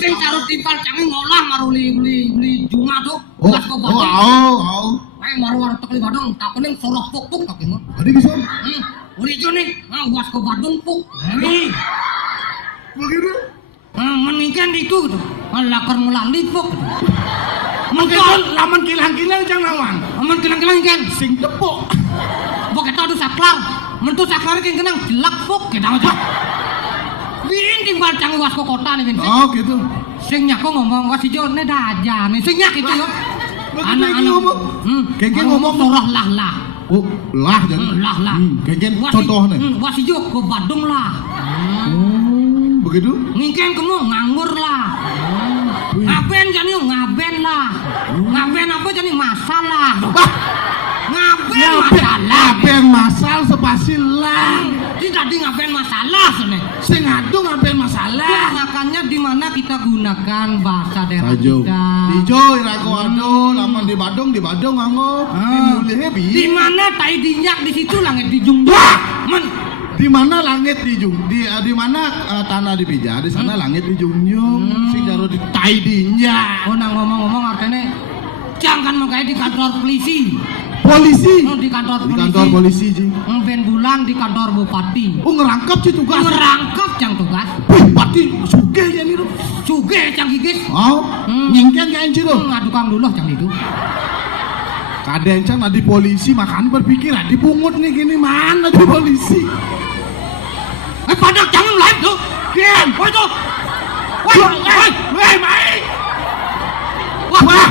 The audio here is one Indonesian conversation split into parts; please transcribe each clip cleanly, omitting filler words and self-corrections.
Sing karo timpal cange ngolah maruli Juma tuh. Oh, oh. Maru tekli Badung takone soroh puk tak ki. Tadi bisa. Uri jone, was ke Badung puk. Begitu. Menikah itu gitu. Lakar mulali puk. Mungkin laman kilang-kilang jangan lawan. Aman kilang-kilang kan Sing tepuk. pok eta adu saklar. Mentu saklar ki kenang jelak puk kita aja. Bin timbal cange was ke kota nih bin. Oh gitu. Sing nyak ngomong was ijo ne dajane. Sing nyak itu yo. Anak-anak ngomong. Kengken ngomong surah lah. Oh, lah jadi. Lah. Kengken contohnya. Was ijo ke Badung lah. Begitu? Ngingken kamu nganggur lah. Ngaben jadi ngaben lah. Ngaben apa jadi masalah. Ngaben masalah. Ngaben masal sepasil lah. Tidak di ngaben masalah sini. Sing adu ngaben masalah. Makanya di mana kita gunakan bahasa daerah Sajo. kita. Dijo iraku ado, laman di Badung nganggo. Dimulih bi. Di mana tai dinyak di situ langit dijungjung. Men Di mana langit di mana tanah dipijak, di sana langit dijunjung. Si jaro di tai dinyak. oh nang ngomong-ngomong artinya jangan mengkait di kantor polisi. Polisi. Di kantor Di polisi. kantor polisi ji. Ben bulan di kantor bupati. Oh ngerangkap sih tugas. Merangkap jang tugas. Bupati sugih ya nih. Suge jang gigis. Oh, nyingken kayak enci lo. Ngadukang dulu jang itu. Kadang can di polisi makan berpikir dipungut nih gini mana di polisi. Padak jangan live tuh. Kian, Woi tuh. Mai. Wah,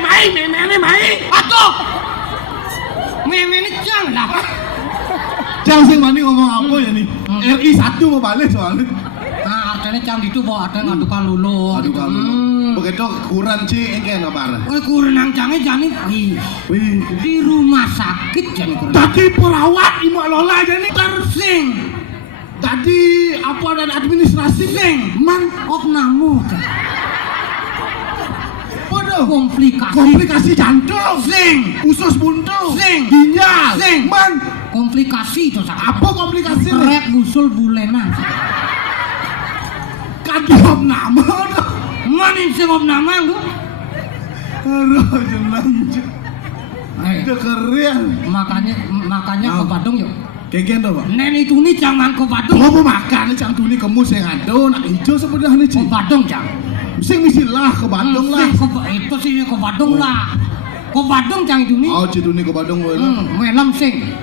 Mai. Meme Mai. Atuh. Meme ini jangan lah. Jangan sing mani ngomong apa ya nih? RI 1 mau balik soalnya. Nah, artinya jang itu bawa ada ngadukang dulu. Aduh kamu. Begitu kurang sih engke kabar. Kurang jange jani. Wih, Di rumah sakit jani kurang. tadi perawat Ibu Lola aja nih. Tersing. Tadi apa dan administrasi Sing. man Opnamu. waduh Komplikasi jantung sing usus buntu Sing. ginjal Sing. man komplikasi itu apa komplikasi rek gusul bulena kadom nama aduh manin sing opnama lu jenang udah keren makanya ke Badung yuk kegen tuh pak nen itu nih jangan ke Badung mau makan cang tuni kemus yang ada nak hijau sebenarnya ke sih Badung jang sing misilah ke Bandung lah itu sih ke Badung lah ke Badung jang itu nih oh cituni ke Bandung melam sing